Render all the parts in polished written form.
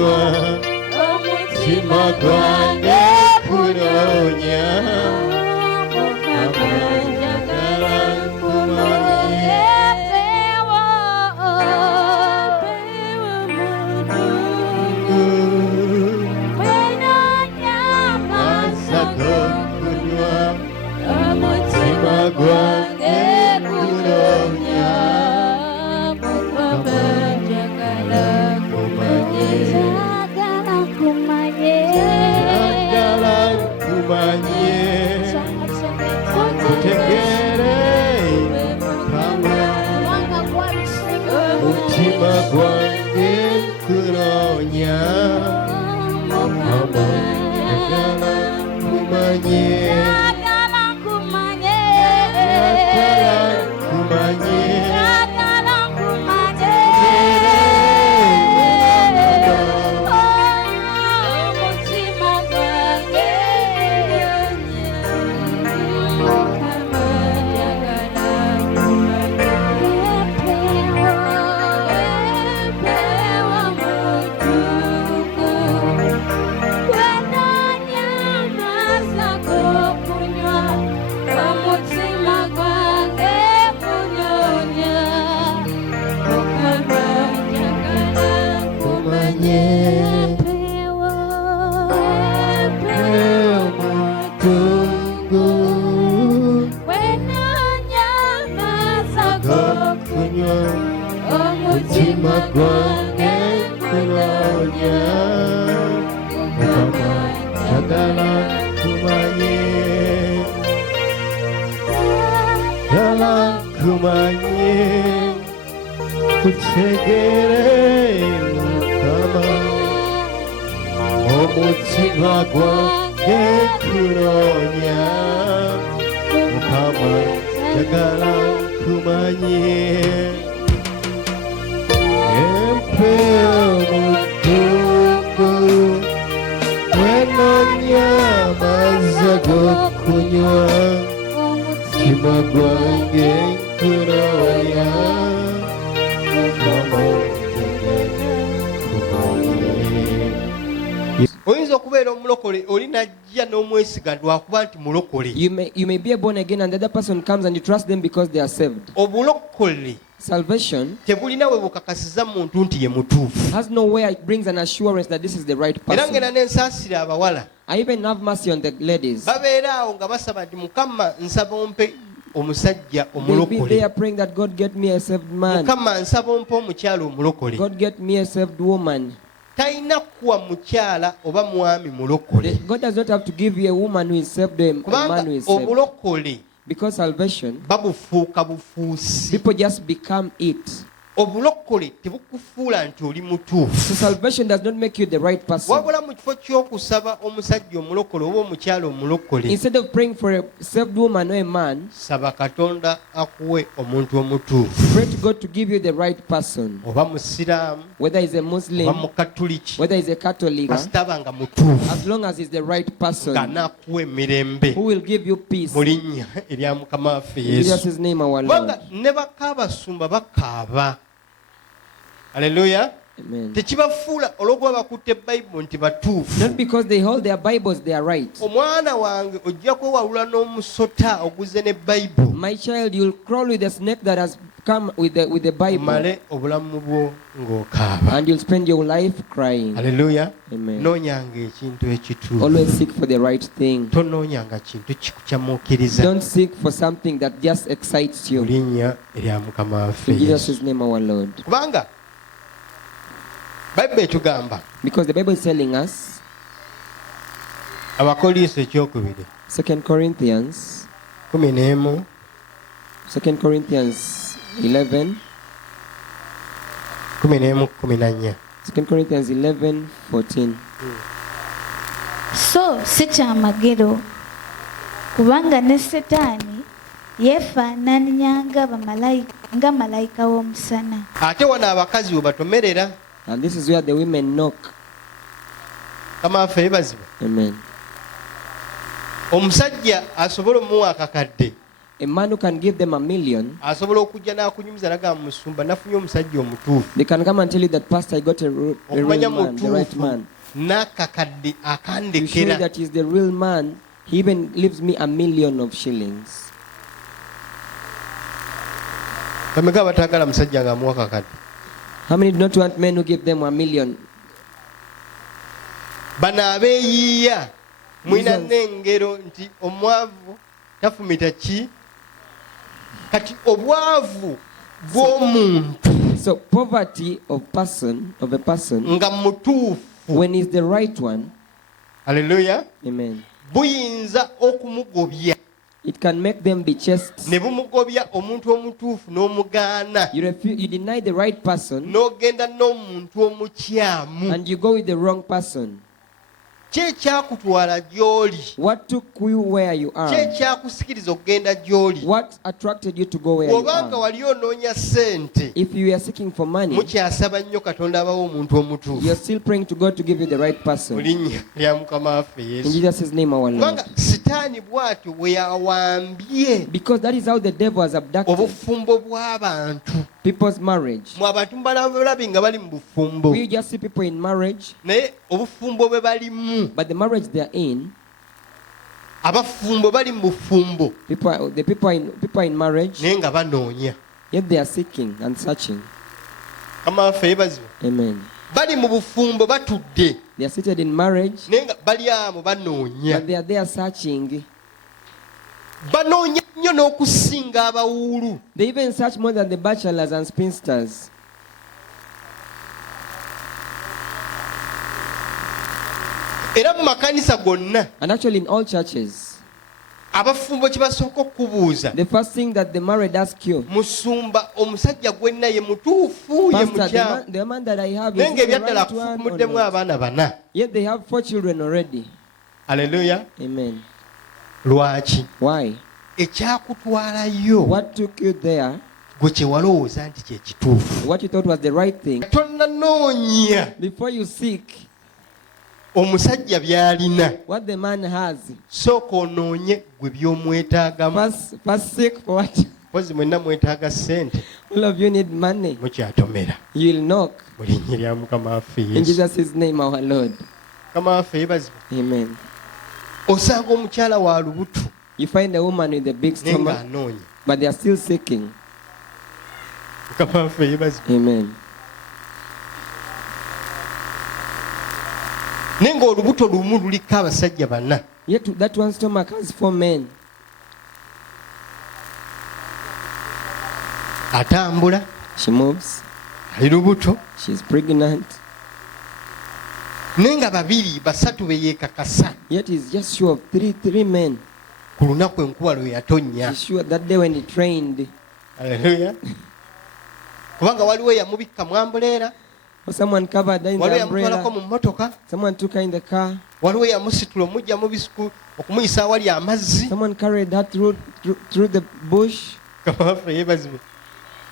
kunywa omutima gwange kunoonya Mukama njagala nkumanye Gwange kunoonya Mukama njagala nkumanye kutegeere Mukama mutima gwange kunoonya Mukama njagala nkumanye You may be born again and the other person comes and you trust them because they are saved. Salvation has no way it brings an assurance that this is the right person. I even have mercy on the ladies. They'll be there praying that God get me a saved man. God get me a saved woman. God does not have to give you a woman who is saved, a man who is saved. Because salvation, people just become it. So salvation does not make you the right person. Instead of praying for a saved woman or a man, pray to God to give you the right person. Whether he's a Muslim, whether he's a Catholic, as long as he's the right person, who will give you peace. In Jesus' name, our Lord. Hallelujah. Amen. Not because they hold their Bibles, they are right. My child, you'll crawl with a snake that has come with the Bible, and you'll spend your life crying. Hallelujah. Amen. Always seek for the right thing. Don't seek for something that just excites you. In Jesus' name, our Lord. Because the Bible is telling us, 2 Corinthians 11, 2 Corinthians 11:14. So si kya magero kubanga ne Setaani yeefaananya nga malayika w'omusana. Ate wano abakazi we batomerera. And this is where the women knock. Amen. Omusajja asobola omuwa akakadde. a man who can give them $1 million, asobola okujja n'akunyumiza naga musumba nafunye omusajja omutuufu they can come and tell you that pastor, I got a real man, the right man. n'akakadde To show akandekera that he's the real man, he even leaves me $1 million shillings. bameka bataagala musajja ng'amuwa kakadde. How many do not want men who give them $1 million? bano abeeyiiya mwina n'engero nti omwavu tafumita ki kati obwavu bw'omuntu So poverty of a person, nga mutuufu, when he's the right one, haleluya, amen, buyinza okumugobya it can make them be chaste. ne bumugobya omuntu omutuufu n'omugaana You deny the right person n'ogenda n'omuntu omukyamu. and you go with the wrong person. Ki ekyakutwala gy'oli? What took you where you Ki are? ekyakusikiriza okugenda gy'oli? What attracted you to go where you Obanga are? wali onoonya ssente, If you are seeking for money, mukyasaba nnyo Katonda abawo omuntu omutuufu. you're still praying to God to give you the right Mu person. linnya lya Mukama waffe In Yesu. Jesus' name, our Lord. Kubanga sitaani bw'atyo bwe yawambye Because that is how the devil has abducted obufumbo bw'abantu. people's marriage. Mu abantu balabi nga bali mu bufumbo, We just see people in marriage, naye obufumbo bwe balimu, but the marriage they are in, abafumbo bali mu bufumbo the people in marriage, naye nga banoonya. yet they are seeking and searching. Mukama waffe yeebazibwe. Amen. Bali mu bufumbo batudde They are seated in marriage, naye nga bali amo banoonya. but they are there searching. Banoonya nnyo n'okusinga abawuulu. They even search more than the bachelors and spinsters. Era mu makanisa gonna And actually, in all churches, abafumbo kye basooka okubuuza, the first thing that the married ask you, musumba omusajja gwenna ye mutuufu ye Pastor, mukyamu, the man that I have, naye is nga he the ebyaddala right one or akufukumuddemu not? abaana bana. Yet they have 4 children already. Haleluya. Amen. Lwaki? Why? Ekyakutwalayo What took you there? gwe kye walowooza nti kye kituufu. What you thought was the right thing? Tonnanoonya Before you seek omusajja by'alina, what the man has, sooka onoonye gwe by'omwetaagamu. first seek for what? Mpozi mwenna mwetaaga ssente, All of you need money. mukyatomera. You'll knock. Mu linnya lya Mukama waffe In Yesu. Jesus' name, our Lord. Mukama waffe yeebazibwe. Amen. Osanga omukyala wa lubuto You find a woman with a big naye stomach, ng'anoonya. but they are still seeking. Mukama waffe yeebazibwe. Amen. Naye ng'olubuto lumu luliko abasajja bana. Yet that one stomach has 4 men. Atambula, She moves. ali lubuto, She's pregnant. naye nga babiri basatu be yeekakasa Yet he's just sure of three men. ku lunaku enkuba lwe yatonnya. He's sure that day when he trained, Haleluya. Kubanga waliwo eyamubikka mu ambuleera, or someone covered her in waliwo the eyamutwalako umbrella, mu mmotoka, someone took her in the car, waliwo eyamusitula omujja mu bisiku okumuyisa awali amazzi. someone carried her through the bush. Mukama waffe yeebazibwe.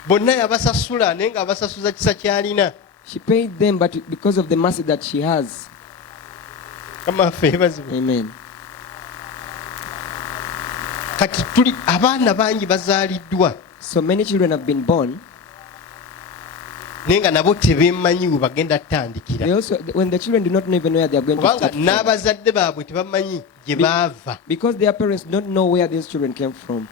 Bonna yabasasula naye nga abasasuza kisa ky'alina. She paid them, but because of the mercy that she has. Mukama waffe yeebazibwe. Amen. Kati tuli abaana bangi bazaaliddwa So many children have been born. naye nga nabo tebeemanyi we bagenda ttandikira. They also, when the children do not know even where they are going to Kubanga start from, n'abazadde baabwe tebamanyi gye baava. because their parents don't know where these children came from.